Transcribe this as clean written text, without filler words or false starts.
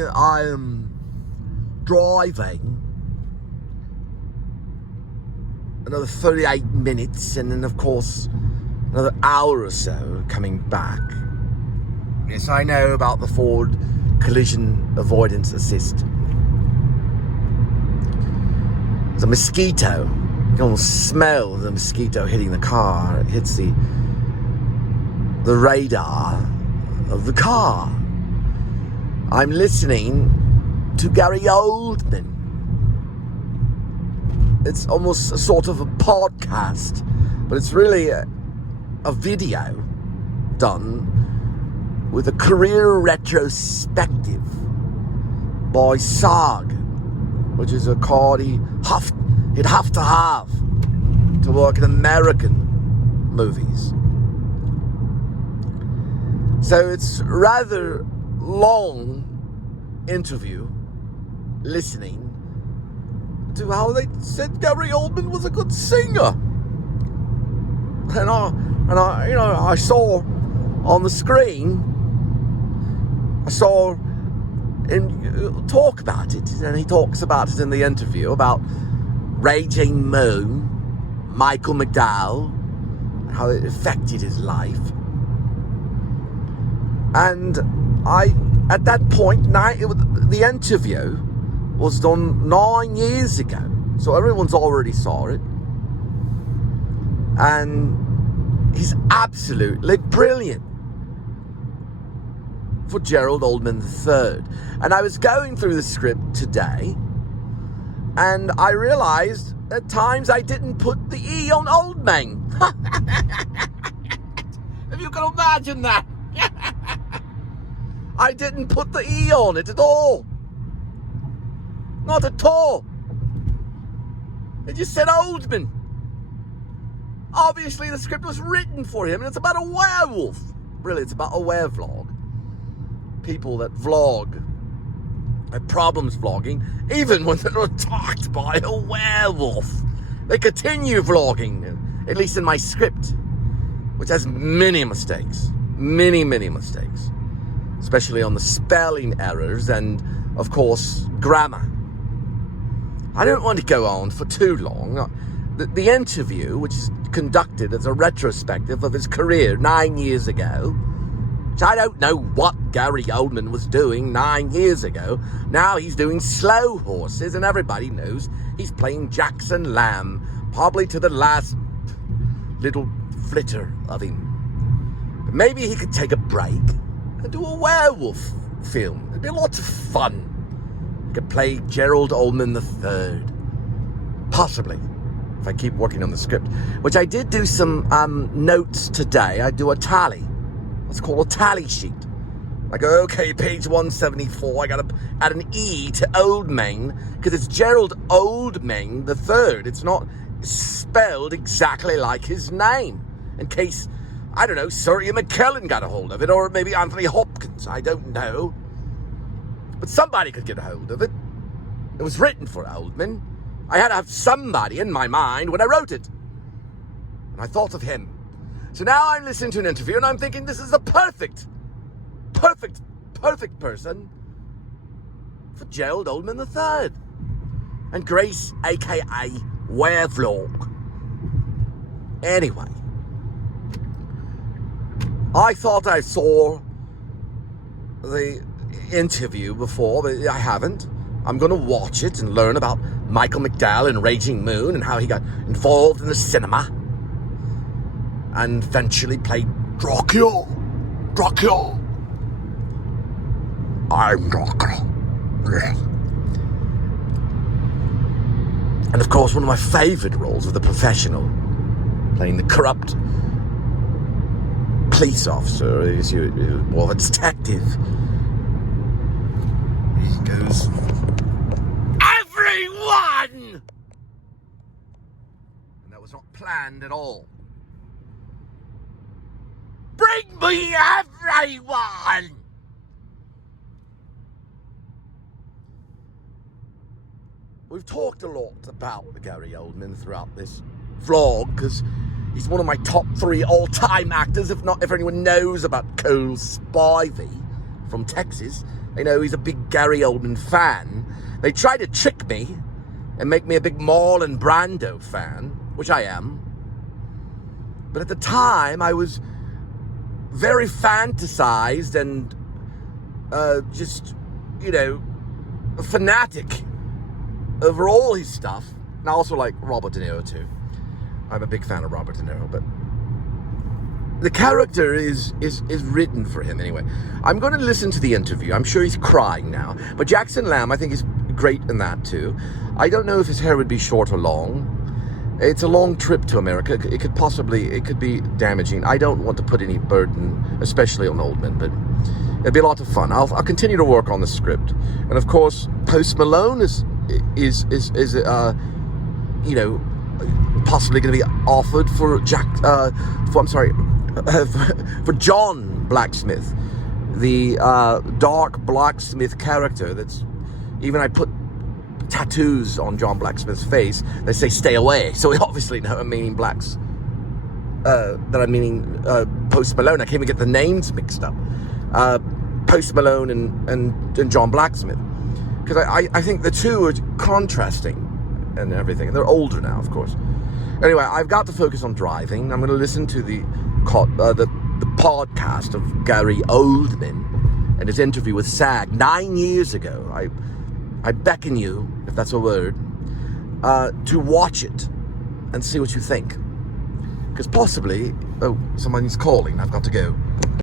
I am driving another 38 minutes, and then of course another hour or so coming back. Yes, I know about the Ford collision avoidance assist. There's a mosquito. You can almost smell the mosquito hitting the car. It hits the radar of the car. I'm listening to Gerald Oldmane. It's almost a sort of a podcast, but it's really a video done with a career retrospective by SAG, which is a card he'd have to have to work in American movies. So it's rather long interview listening to how they said Gerald Oldmane was a good singer. And I saw on the screen, I saw him talk about it, and he talks about it in the interview about Raging Moon, Michael McDowell, how it affected his life. And at that point, the interview was done 9 years ago, so everyone's already saw it. And he's absolutely brilliant for Gerald Oldmane III. And I was going through the script today, and I realized at times I didn't put the E on Oldman. If you can imagine that. I didn't put the E on it at all. Not at all. It just said Oldman. Obviously the script was written for him, and it's about a werewolf. Really, it's about a werevlog. People that vlog, have problems vlogging, even when they're attacked by a werewolf. They continue vlogging, at least in my script, which has many mistakes. Many mistakes. Especially on the spelling errors and, of course, grammar. I don't want to go on for too long. The interview, which is conducted as a retrospective of his career 9 years ago, which I don't know what Gerald Oldmane was doing 9 years ago. Now he's doing Slow Horses, and everybody knows he's playing Jackson Lamb, probably to the last little flitter of him. But maybe he could take a break and do a werewolf film. It'd be lots of fun. He could play Gerald Oldmane III. Possibly, if I keep working on the script. Which I did do some notes today. I do a tally. It's called a tally sheet. I go, okay, page 174, I gotta add an E to Oldmane, because it's Gerald Oldmane III. It's not spelled exactly like his name. In case, I don't know, Sir Ian McKellen got a hold of it, or maybe Anthony Hopkins, I don't know. But somebody could get a hold of it. It was written for Oldman. I had to have somebody in my mind when I wrote it. And I thought of him. So now I'm listening to an interview and I'm thinking this is the perfect person for Gerald Oldmane III. And Grace, aka Werevlog. Anyway, I thought I saw the interview before, but I haven't. I'm going to watch it and learn about Michael McDowell and Raging Moon and how he got involved in the cinema and eventually played Dracula. I'm Dracula. And of course, one of my favorite roles of The Professional, playing the corrupt police officer, or a detective. He goes, everyone! And that was not planned at all. Bring me everyone! We've talked a lot about Gerald Oldmane throughout this vlog, because he's one of my top 3 all-time actors, if anyone knows about Cole Spivey from Texas. I know he's a big Gary Oldman fan. They tried to trick me and make me a big Marlon Brando fan, which I am. But at the time, I was very fantasized and just, a fanatic over all his stuff. And I also like Robert De Niro too. I'm a big fan of Robert De Niro, but the character is written for him anyway. I'm going to listen to the interview. I'm sure he's crying now. But Jackson Lamb, I think, is great in that too. I don't know if his hair would be short or long. It's a long trip to America. It could be damaging. I don't want to put any burden, especially on Oldman, but it'd be a lot of fun. I'll continue to work on the script. And of course, Post Malone is possibly going to be offered for for John Blacksmith, the dark blacksmith character. That's even I put tattoos on John Blacksmith's face. They say "stay away," so we obviously know I'm meaning Post Malone. I can't even get the names mixed up. Post Malone and John Blacksmith, because I think the two are contrasting and everything. And they're older now, of course. Anyway, I've got to focus on driving. I'm going to listen to the podcast of Gary Oldman and his interview with SAG 9 years ago. I beckon you, if that's a word, to watch it and see what you think. Because possibly, someone's calling. I've got to go.